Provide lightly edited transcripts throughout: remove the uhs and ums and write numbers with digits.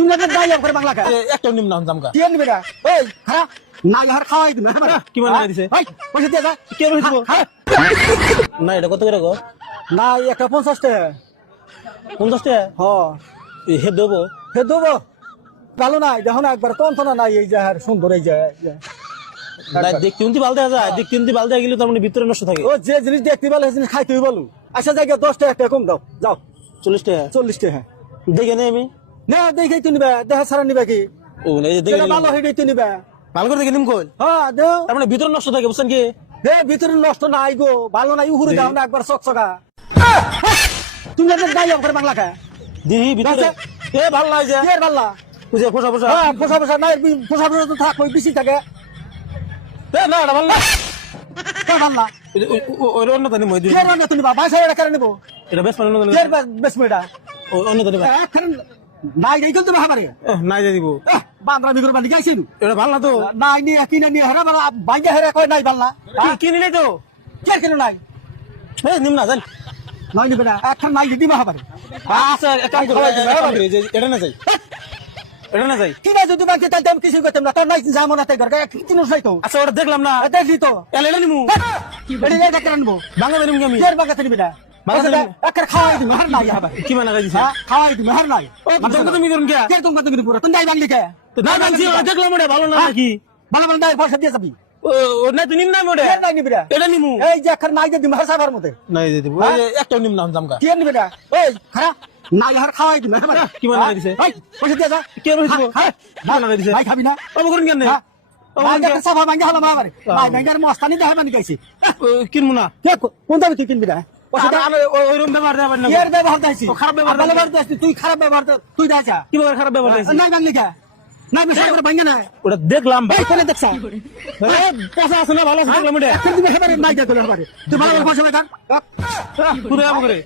তুমি না দাই করে বাংলা কা একটা নিম না জামকা কি নিবে না এই খারাপ না আর খাওয়াই দিবে কি মানে দিছে ভাই পয়সা দিয়ে যা কে রইছো না এটা কত করে গো না একটা 50 টাকা 50 টাকা হ হে দেবো হে দেবো ভালো নাই দেখো না একবার তন্তনা নাই এই যে আর সুন্দর এই যে দেখতে উন্তি বালদে যায় দেখতে উন্তি বালদে গেলে তার মানে ভিতরে নষ্ট থাকে ও যে জিনিস দেখতে ভালো সেই জিনিস খাইতে বলো আচ্ছা জায়গা 10 টাকা কম দাও যাও 40 টাকা 40 টাকা দেখে নে আমি না দেখে তুই নিবে দেখা সারা নিবে কি ও এই যে দেখে ভালো হেডে তুই নিবে ভালো করে দেখে নিম কই হ্যাঁ দেও তার মানে ভিতরে নষ্ট থাকে বুঝছেন কি হে ভিতরে নষ্ট নাই গো ভালো নাই উহুরে দাও না একবার চকচকা তুমি না দাই করে বাংলা কা দিহি ভিতরে এ ভালো লাগে কি আর ভাল্লা বুঝে ফোসা ফোসা হ্যাঁ পোষা পোষা নাই পোষা পোষা তো থাক ওই বেশি থাকে এ না এটা ভালো না কে ভাল্লা ওই অন্য তানি মই দিই কে রান্না তুমি বাবা সাহেব এটা করে নেবো এটা বেশ ভালো না কে বেশ মেডা অন্য তানি এখন নাই গাই কিন্তু হাবারে নাই দিয়ে দিব বান্দরা বিগর বান্ধি গাইছিল এটা ভালো না তো নাই নি কিনা নি হারা বালা বাইজা হারা কয় নাই ভাল্লা কিনি নাই তো কে কেন নাই এ নিম না জান নাই নি বেটা এখন নাই দিবা হাবারে আচ্ছা এক কাম করো এটা না যাই এটা না যাই কি না যদি বাকি তাই দাম কিছু করতাম না তোর নাই যাবো না তাই ঘর কিনো চাই তো আচ্ছা ওটা দেখলাম না দেখলি তো এটা নিমু বেড়ে যাই দেখে আনবো বাংলা নিমু আমি কে বাগাতে নিবি না একটা খাওয়াই দিবি হার নাই হাবার কি মানে গাইছিস খাওয়াই দিবি হার নাই তুমি করুন কে কে তুমি কত পুরো তুমি যাই বাংলি কে না বানছি দেখলাম ওটা ভালো না নাকি ভালো ভালো নাই পয়সা দিয়ে যাবি ও না তুই নিম না মোড়ে কে নাই নিবি না এটা নিমু এই যে এখন নাই দিবি হার সাবার মতে নাই দিয়ে দিব একটা নিম না জামকা কে নিবি না এই খারাপ নাই হার খাওয়াই দিবি হার কি মানে গাইছিস এই পয়সা দিয়ে যা কে রইছো না না দিছে ভাই খাবি না ও করুন কেন ভাই সাবা ভাঙ্গা হলো মারে ভাই ভাঙ্গার মস্তানি দেখাই বানি গাইছি কিনবো না কে কোন দাবি তুই কিনবি না ওই রুম ব্যবহার দেওয়া না এর ব্যবহার দাইছি খারাপ ব্যবহার দাইছি তুই খারাপ ব্যবহার তুই দাইছা কি খারাপ ব্যবহার দিয়েছিস নাই বাংলি কা নাই বিষয় করে ভাঙ্গা না ওটা দেখলাম ভাই কোনে দেখছ পয়সা আছে না ভালো আছে দেখলাম ওটা এখন তুমি হেবারে নাই দা তোলে হেবারে তুই ভালো ভালো পয়সা বেকার পুরো যাবো করে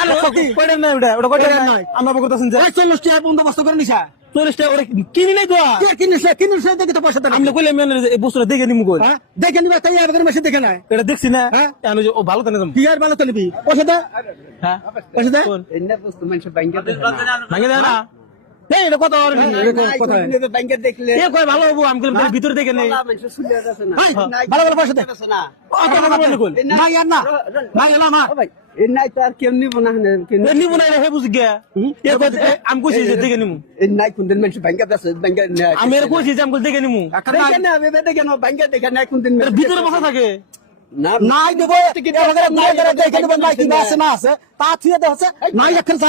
আরে কয়টা নাই ওটা কয়টা নাই আমরা বকরতাছেন যে 40 টাকা বন্দোবস্ত করে নিছা 40 টাকা ওরে কিনি নাই তো কে কিনছে দেখে তো পয়সা দেন আমি কইলে আমি এই বস্তুটা দেখে নিমু কই দেখে নিবা তাই আবার মেশে দেখে নাই এটা দেখছি না আমি যে ও ভালো তানে কি আর ভালো তুলবি পয়সা দে হ্যাঁ পয়সা দে এনে বস্তু মানুষ ব্যাংকে ভাঙে দেয় না এই এটা কত আর কথা ব্যাংকে দেখলে এ কই ভালো হবো আমি কইলাম ভিতরে দেখে নেই মানুষ শুনে যাচ্ছে না ভালো ভালো পয়সা দে না অত কথা বলে কই নাই আর না নাই এলা মা ভাই এ নাই তো আর কেমনি বানাহনে এ নিমু না হে বুঝ গিয়া এ কই আমি কইছি যে দেখে নিমু এ নাই কোন দিন মানুষ ব্যাংকে আছে ব্যাংকে আমি এর কইছি যে আমি দেখে নিমু দেখে না আমি দেখে না ব্যাংকে দেখে নাই কোন দিন ভিতরে বসা থাকে না নাই দেবো নাই দেখে নেবেন নাই কি আছে না আছে তা থুয়ে দেওয়া নাই এখন